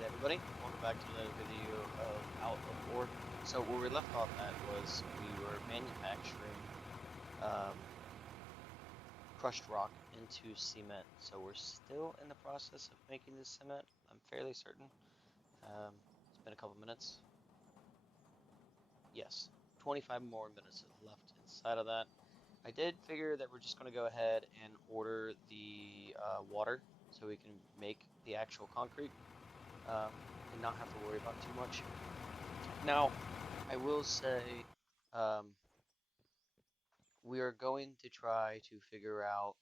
Alright everybody, welcome back to another video of Out of Ore. So where we left off at was we were manufacturing um, crushed rock into cement. So we're still in the process of making this cement, I'm fairly certain. It's been a couple minutes. Yes, 25 more minutes left inside of that. I did figure that we're just going to go ahead and order the water so we can make the actual concrete and not have to worry about too much. Now, I will say um, we are going to try to figure out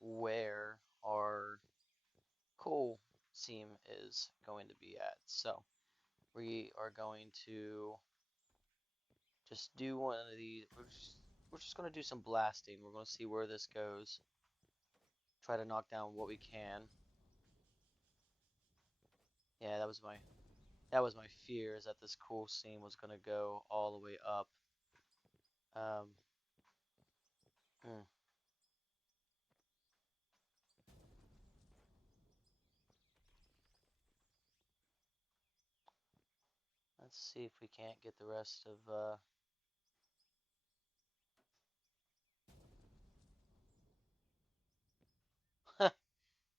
where our coal seam is going to be at. So we are going to just do one of these. We're just going to do some blasting. We're going to see where this goes. Try to knock down what we can. Yeah, that was my fear, is that this coal seam was going to go all the way up. Um, hmm. Let's see if we can't get the rest of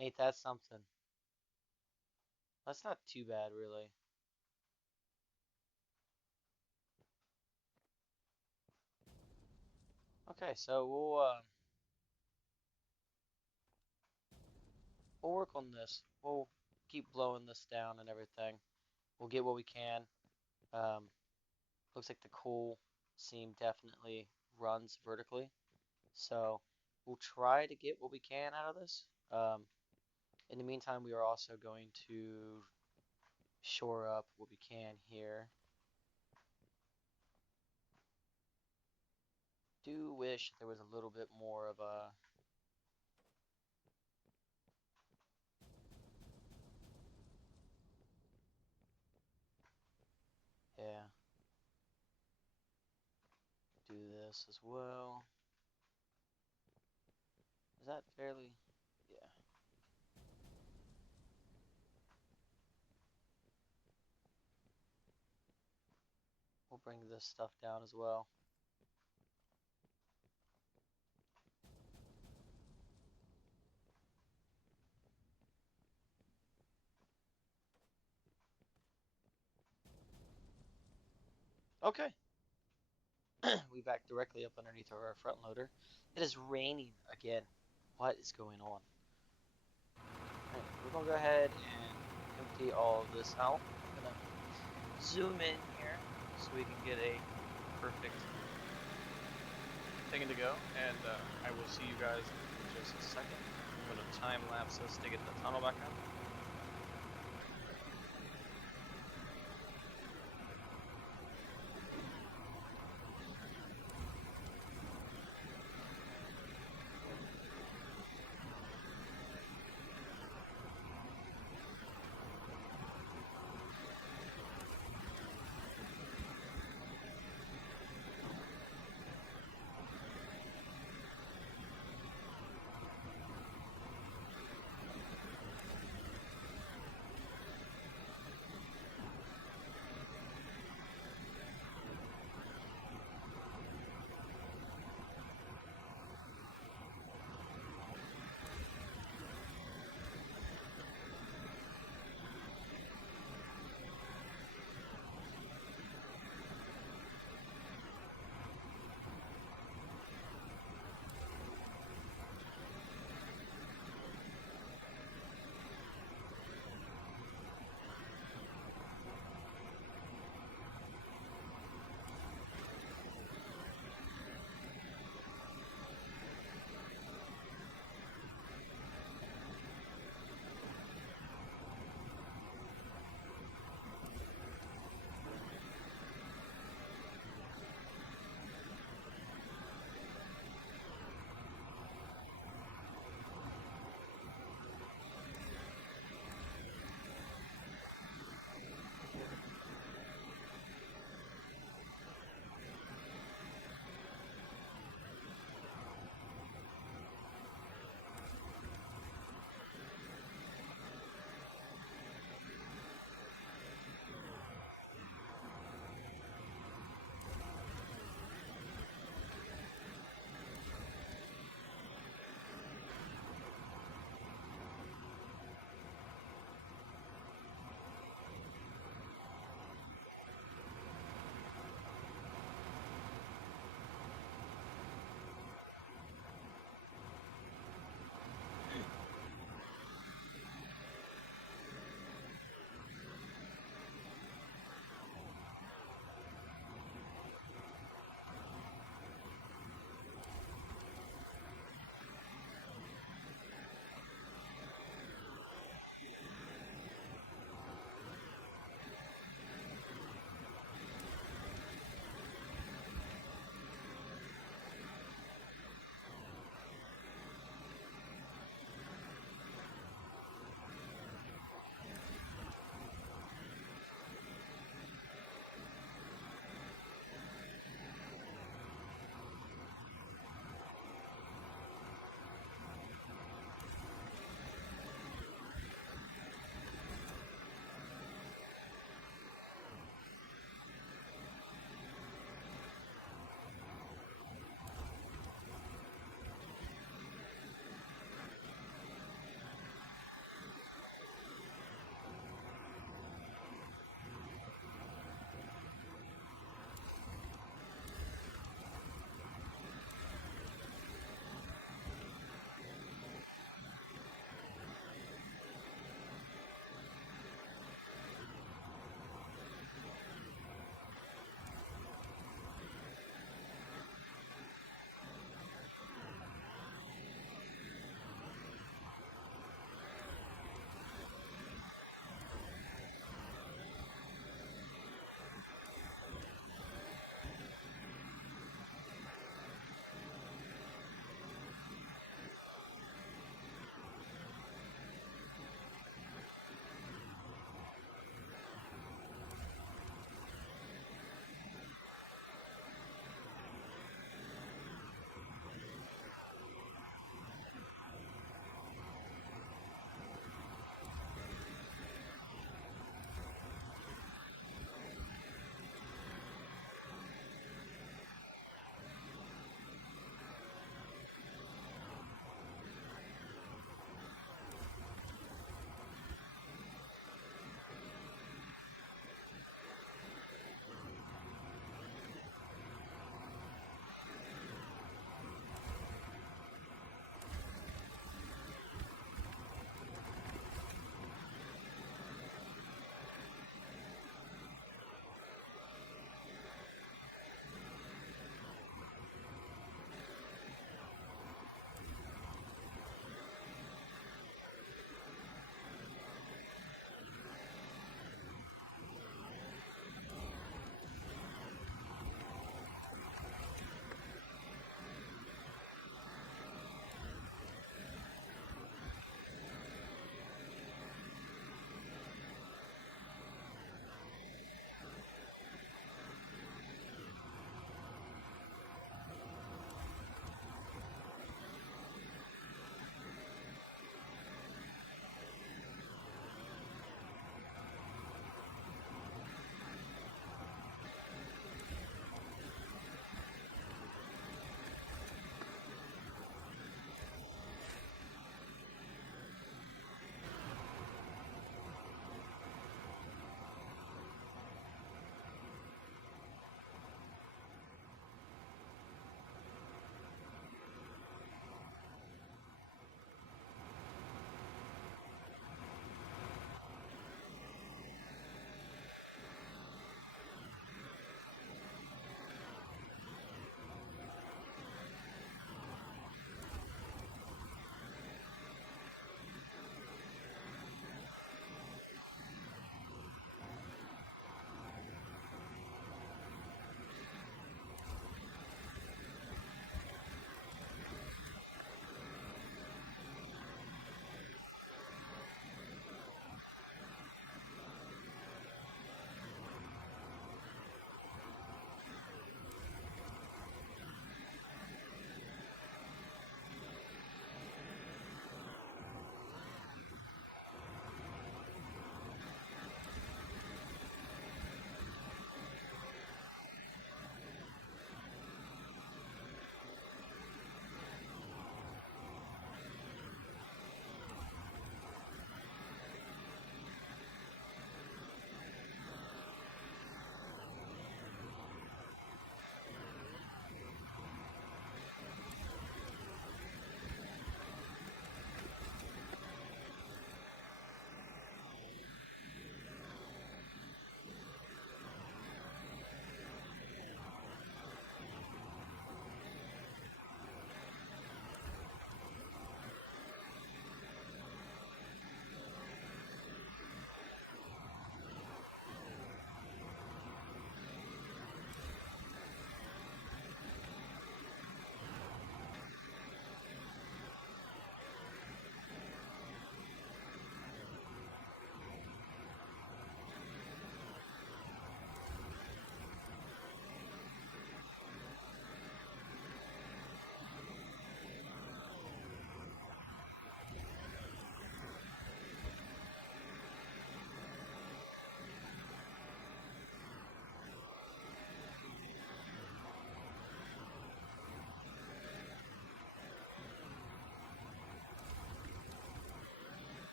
ain't that something? That's not too bad, really. Okay, so we'll work on this. We'll keep blowing this down and everything. We'll get what we can. Um, looks like the coal seam definitely runs vertically, so we'll try to get what we can out of this. In the meantime, we are also going to shore up what we can here. Do wish there was a little bit more of a yeah. Do this as well. Is that fairly? Yeah. We'll bring this stuff down as well. Okay. We back directly up underneath our front loader. It is raining again. What is going on? Alright, we're gonna go ahead and empty all of this out. I'm gonna zoom in here so we can get a perfect thing to go, and I will see you guys in just a second. I'm gonna time lapse this to get the tunnel back up.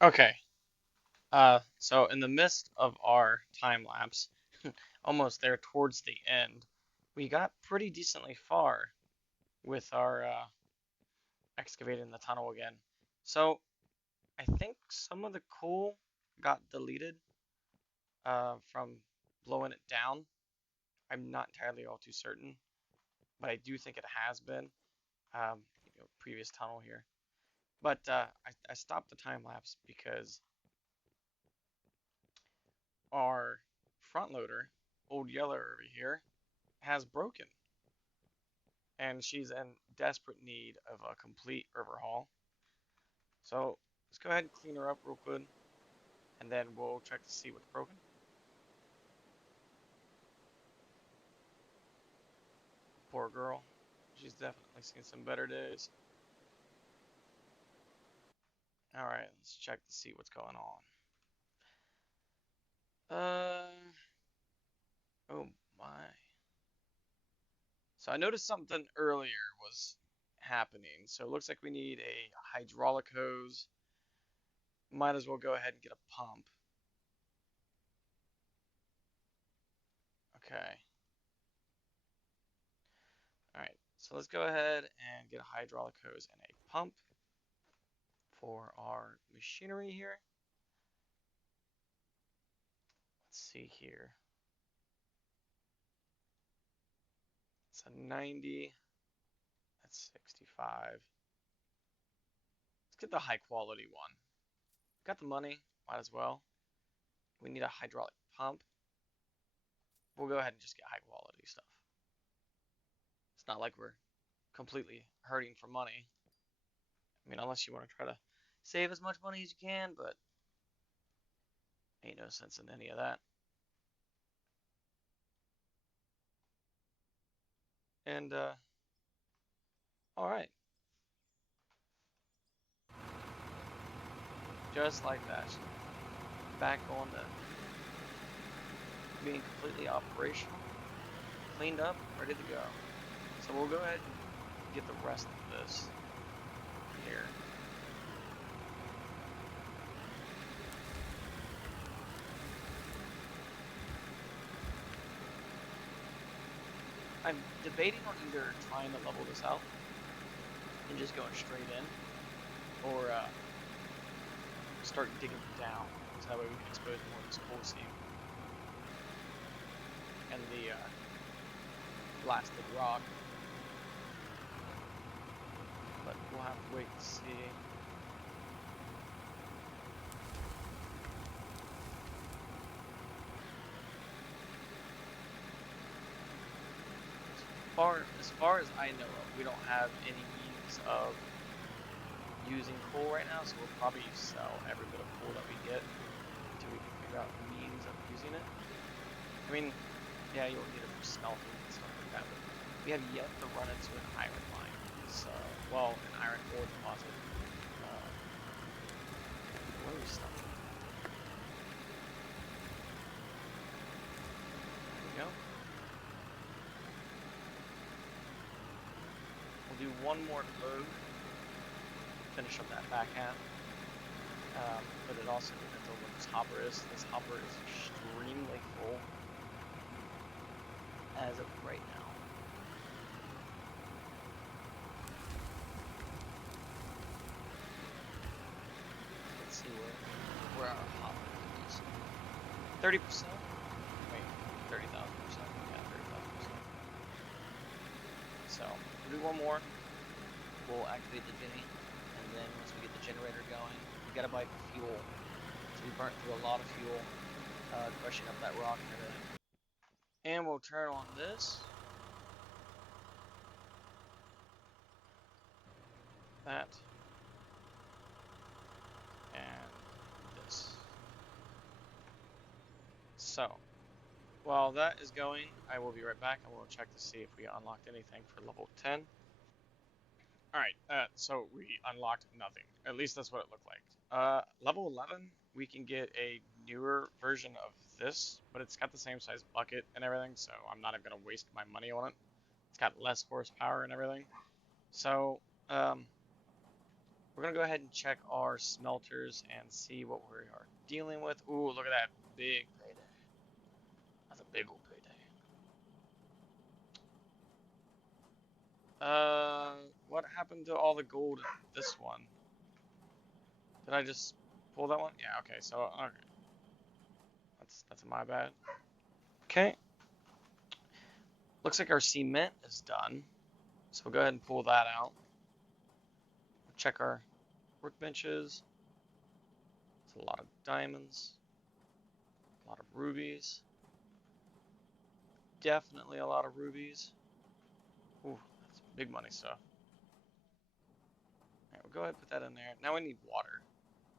Okay. So in the midst of our time lapse, almost there towards the end, we got pretty decently far with our excavating the tunnel again. So I think some of the coal got deleted from blowing it down. I'm not entirely all too certain, but I do think it has been. Previous tunnel here. But I stopped the time lapse because our front loader, Old Yeller over here, has broken, and she's in desperate need of a complete overhaul. So let's go ahead and clean her up real quick, and then we'll check to see what's broken. Poor girl. She's definitely seen some better days. Alright, let's check to see what's going on. Oh my. So I noticed something earlier was happening. So it looks like we need a hydraulic hose. Might as well go ahead and get a pump. Okay. Alright, so let's go ahead and get a hydraulic hose and a pump for our machinery here. Let's see here. It's a 90. That's 65. Let's get the high quality one. Got the money, might as well. We need a hydraulic pump. We'll go ahead and just get high quality stuff. It's not like we're completely hurting for money. I mean, unless you want to try to save as much money as you can, but ain't no sense in any of that. And, alright. Just like that. Back on to being completely operational, cleaned up, ready to go. So we'll go ahead and get the rest of this here. I'm debating on either trying to level this out and just going straight in, or start digging down, so that way we can expose more of this coal seam and the blasted rock. But we'll have to wait and see. As far as I know of, we don't have any means of using coal right now, so we'll probably sell every bit of coal that we get until we can figure out means of using it. I mean, yeah, you'll need it for smelting and stuff like that, but we have yet to run into an iron mine. So, well, an iron ore deposit. Where are we stuck? There we go. We'll do one more load, finish up that back half. But it also depends on what this hopper is. This hopper is extremely full as of right now. Let's see where our hopper is. 30%? Wait, 30,000%. Yeah, 30,000%. So, we'll do one more. We'll activate the Jenny, and then once we get the generator going, we gotta buy fuel. So we burnt through a lot of fuel, crushing up that rock and everything. And we'll turn on this. That. And this. So, while that is going, I will be right back and we'll check to see if we unlocked anything for level 10. Alright, so we unlocked nothing. At least that's what it looked like. Level 11, we can get a newer version of this, but it's got the same size bucket and everything, so I'm not even going to waste my money on it. It's got less horsepower and everything. So, we're gonna go ahead and check our smelters and see what we are dealing with. Ooh, look at that big payday. That's a big old payday. What happened to all the gold in this one? Did I just pull that one? Yeah, okay, so, okay. That's my bad. Okay. Looks like our cement is done. So we'll go ahead and pull that out. Check our workbenches. It's a lot of diamonds. A lot of rubies. Definitely a lot of rubies. Ooh, that's big money stuff. Alright, we'll go ahead and put that in there. Now we need water.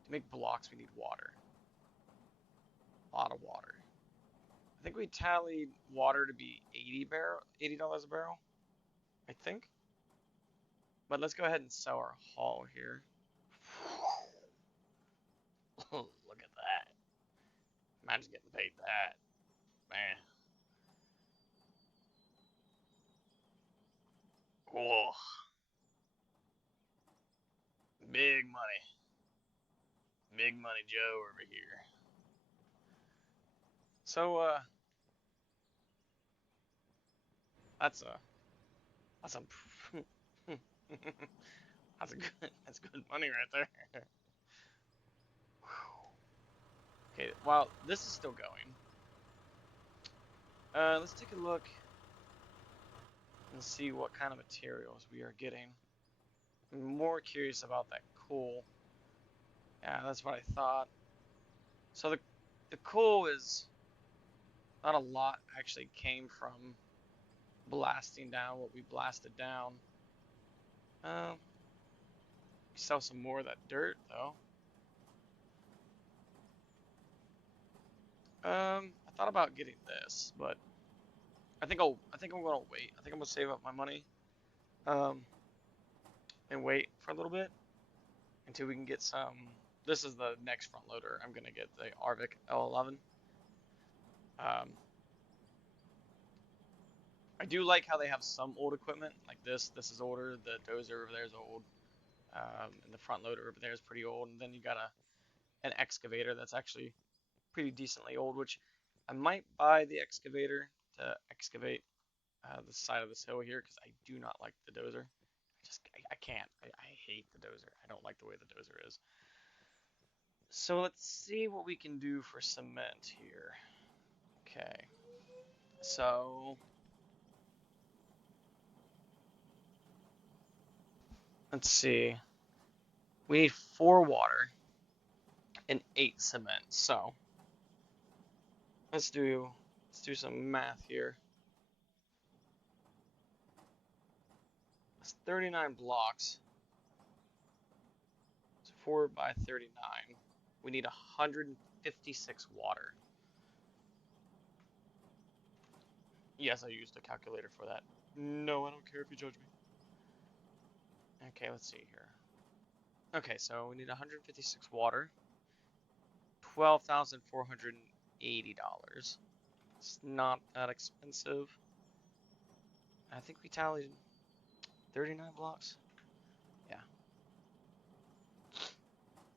To make blocks, we need water. A lot of water. I think we tallied water to be $80 a barrel. I think. But let's go ahead and sell our haul here. Look at that. Imagine getting paid that. Man. Whoa. Big money. Big money Joe over here. So, that's that's good money right there. Okay, while this is still going, let's take a look and see what kind of materials we are getting. I'm more curious about that coal. Yeah, that's what I thought. So the coal is not a lot actually came from blasting down what we blasted down. Sell some more of that dirt though. I thought about getting this, but I think I'm gonna wait. I think I'm gonna save up my money, and wait for a little bit until we can get some. This is the next front loader. I'm gonna get the Arvik L11. I do like how they have some old equipment, like this. This is older. The dozer over there is old, and the front loader over there is pretty old. And then you got an excavator that's actually pretty decently old, which I might buy the excavator to excavate the side of this hill here because I do not like the dozer. I can't. I hate the dozer. I don't like the way the dozer is. So let's see what we can do for cement here. Okay. So let's see. We need 4 water and 8 cement. So let's do some math here. That's 39 blocks. So 4 by 39. We need 156 water. Yes, I used a calculator for that. No, I don't care if you judge me. Okay, let's see here. Okay, so we need 156 water. $12,480. It's not that expensive. I think we tallied 39 blocks. Yeah.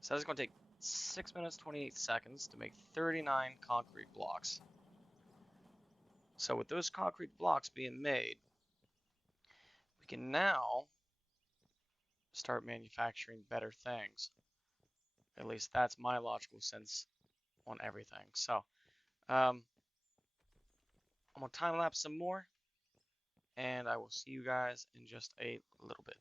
So that's going to take 6 minutes 28 seconds to make 39 concrete blocks. So with those concrete blocks being made, we can now start manufacturing better things. At least that's my logical sense on everything. So I'm going to time lapse some more, and I will see you guys in just a little bit.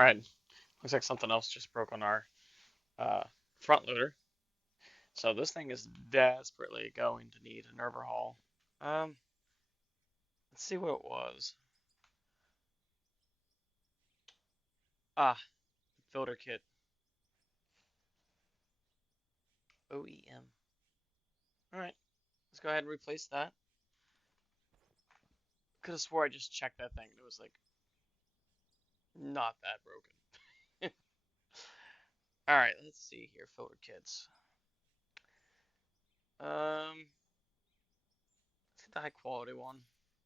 Alright, looks like something else just broke on our front loader. So this thing is desperately going to need an overhaul. Um, let's see what it was. Ah, filter kit. OEM. Alright, let's go ahead and replace that. Could have swore I just checked that thing and it was like not that broken. Alright, let's see here, filter kits. Let's get the high quality one.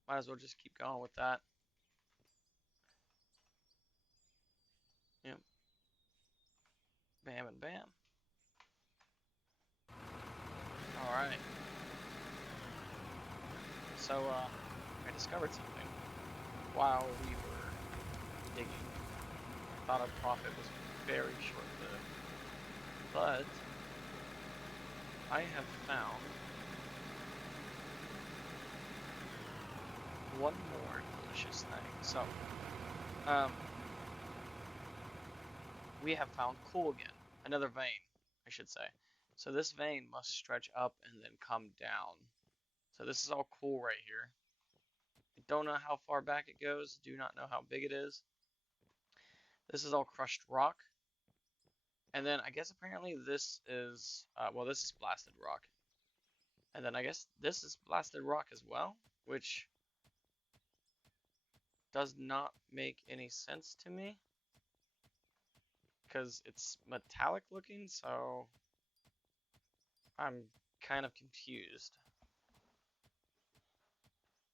Might as well just keep going with that. Yep. Bam and bam. Alright. So, I discovered something while we were digging. I thought our profit was very short-lived, but I have found one more delicious thing. So, um, we have found coal again. Another vein, I should say. So this vein must stretch up and then come down. So this is all coal right here. I don't know how far back it goes. Do not know how big it is. This is all crushed rock. And then I guess apparently this is, well, this is blasted rock. And then I guess this is blasted rock as well, which does not make any sense to me because it's metallic looking, so I'm kind of confused.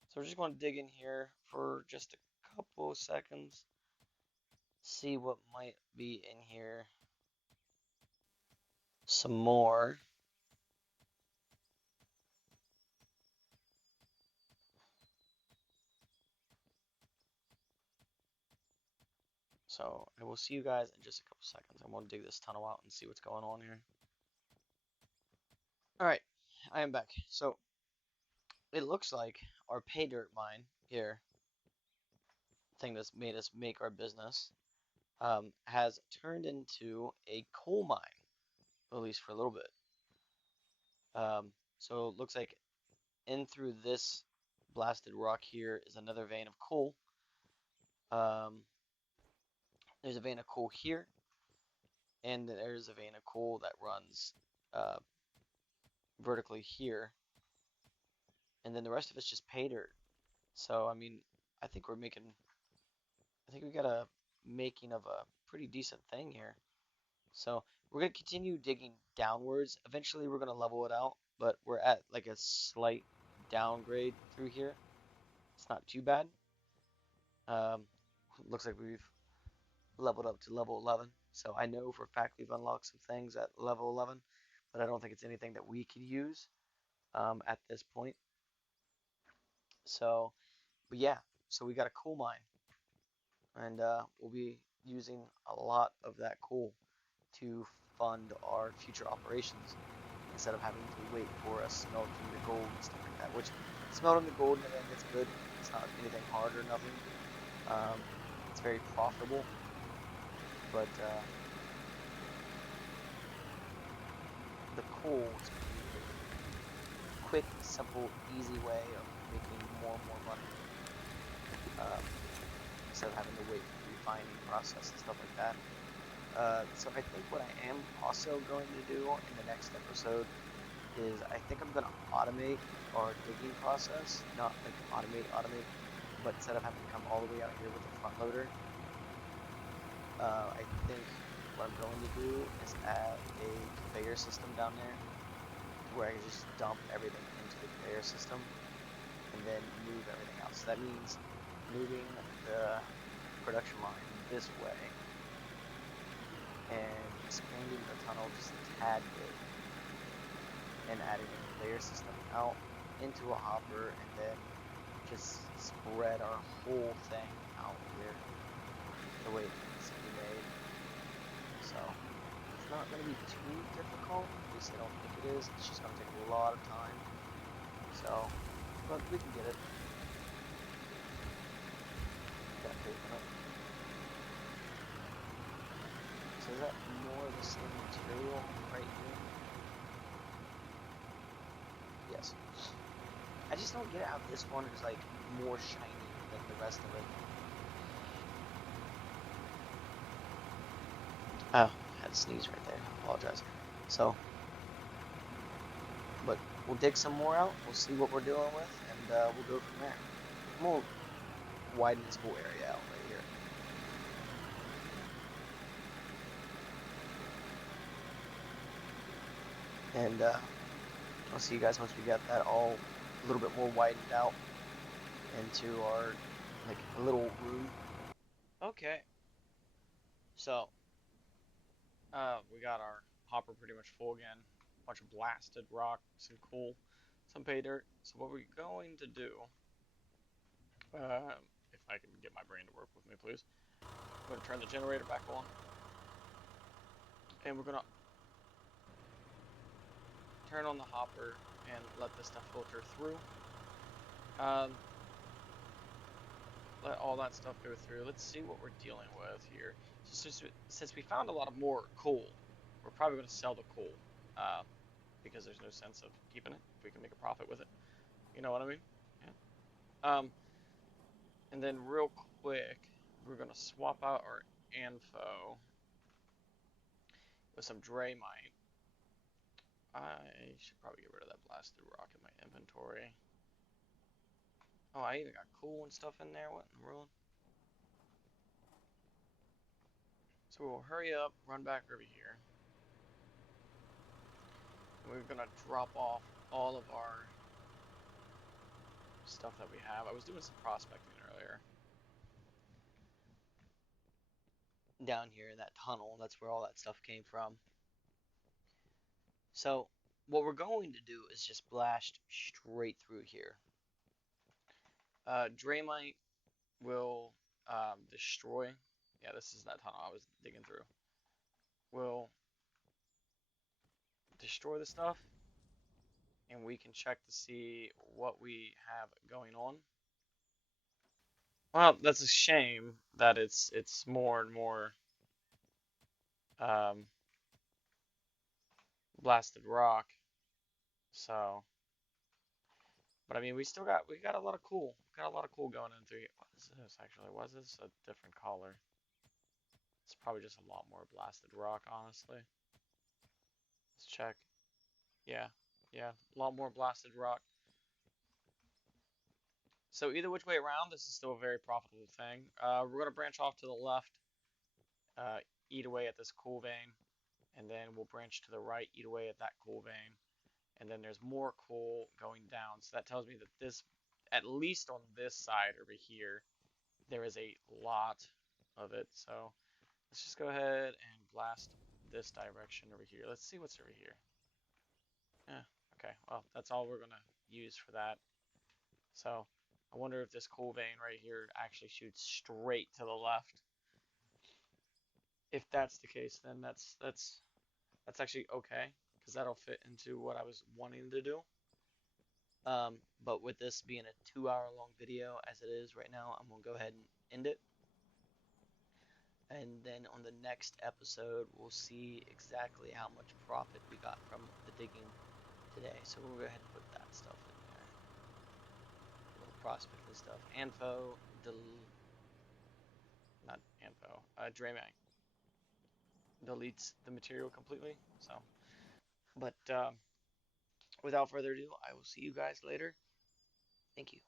So we're just going to dig in here for just a couple seconds, see what might be in here. Some more. So I will see you guys in just a couple seconds. I'm going to dig this tunnel out and see what's going on here. Alright, I am back. So it looks like our pay dirt mine here, thing that's made us make our business, has turned into a coal mine, at least for a little bit. So it looks like in through this blasted rock here is another vein of coal. There's a vein of coal here, and there's a vein of coal that runs vertically here, and then the rest of it's just pay dirt. So I mean, I think we're making, I think we got a making of a pretty decent thing here. So we're gonna continue digging downwards. Eventually we're gonna level it out, but we're at like a slight downgrade through here. It's not too bad. Looks like we've leveled up to level 11. So I know for a fact we've unlocked some things at level 11, but I don't think it's anything that we could use at this point. So, but yeah, so we got a coal mine, and we'll be using a lot of that coal to fund our future operations instead of having to wait for us smelting the gold and stuff like that. Which smelting the gold and everything, it's good. It's not anything hard or nothing. It's very profitable, but the coal is going to be a quick, simple, easy way of making more and more money instead of having to wait for the refining process and stuff like that. So I think what I am also going to do in the next episode is I think I'm going to automate our digging process. Not like automate, but instead of having to come all the way out here with the front loader, I think what I'm going to do is add a conveyor system down there where I can just dump everything into the conveyor system and then move everything out. So that means moving the production line this way and expanding the tunnel just a tad bit and adding a conveyor system out into a hopper and then just spread our whole thing out here the way it needs to be made. So it's not going to be too difficult, at least I don't think it is. It's just going to take a lot of time. So, but we can get it. Got faith in it. So is that more of the same material right here? Yes. I just don't get how this one is like more shiny than the rest of it. Oh, I had a sneeze right there. I apologize. So, but we'll dig some more out. We'll see what we're dealing with, and we'll go from there. We'll widen this whole area out right here. And I'll see you guys once we get that all a little bit more widened out into our like a little room. Okay, so we got our hopper pretty much full again. A bunch of blasted rock, some coal, some pay dirt. So what we're going to do, if I can get my brain to work with me, please. I'm gonna turn the generator back on, and we're gonna turn on the hopper and let this stuff filter through. Let all that stuff go through. Let's see what we're dealing with here. So since we found a lot of more coal, we're probably going to sell the coal because there's no sense of keeping it if we can make a profit with it. You know what I mean? Yeah. And then real quick, we're going to swap out our Anfo with some Draymite. I should probably get rid of that blasted rock in my inventory. Oh, I even got coal and stuff in there. What in the world? So we'll hurry up, run back over here. We're gonna drop off all of our stuff that we have. I was doing some prospecting earlier. Down here in that tunnel, that's where all that stuff came from. So what we're going to do is just blast straight through here. Draymite will destroy. Yeah, this is that tunnel I was digging through. Will destroy the stuff, and we can check to see what we have going on. Well, that's a shame that it's more and more um, blasted rock. So, but I mean, we got a lot of cool, got a lot of cool going in through here. What is this actually? Was this a different color? It's probably just a lot more blasted rock, honestly. Let's check. Yeah, yeah, a lot more blasted rock. So either which way around, this is still a very profitable thing. We're gonna branch off to the left, uh, eat away at this coal vein, and then we'll branch to the right, eat away at that coal vein. And then there's more coal going down. So that tells me that this, at least on this side over here, there is a lot of it. So let's just go ahead and blast this direction over here. Let's see what's over here. Yeah, okay, well, that's all we're gonna use for that. So I wonder if this coal vein right here actually shoots straight to the left. If that's the case, then that's actually okay, because that'll fit into what I was wanting to do. But with this being a 2 hour long video as it is right now, I'm gonna go ahead and end it. And then on the next episode, we'll see exactly how much profit we got from the digging today. So we'll go ahead and put that stuff in there. A little prospecting stuff. Anfo, not Anfo, Draymite deletes the material completely. So, but without further ado, I will see you guys later. Thank you.